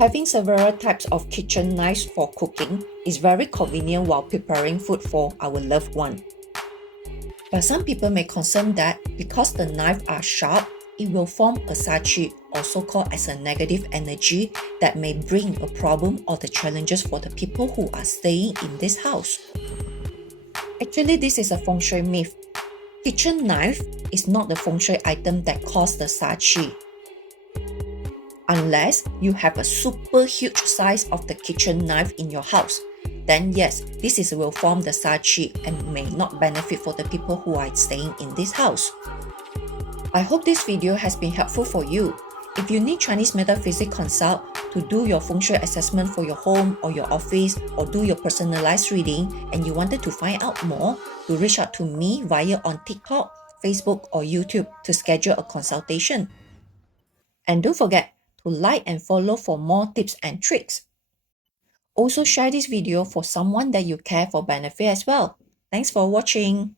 Having several types of kitchen knives for cooking is very convenient while preparing food for our loved one. But some people may concern that because the knives are sharp, it will form a sachi, also called as a negative energy, that may bring a problem or the challenges for the people who are staying in this house. Actually, this is a feng shui myth. Kitchen knife is not the feng shui item that causes the sachi. Unless you have a super huge size of the kitchen knife in your house, then yes, will form the sachi and may not benefit for the people who are staying in this house. I hope this video has been helpful for you. If you need Chinese metaphysics consult to do your feng shui assessment for your home or your office, or do your personalized reading and you wanted to find out more, to reach out to me via on TikTok, Facebook or YouTube to schedule a consultation. And don't forget to like and follow for more tips and tricks. Also share this video for someone that you care for benefit as well. Thanks for watching.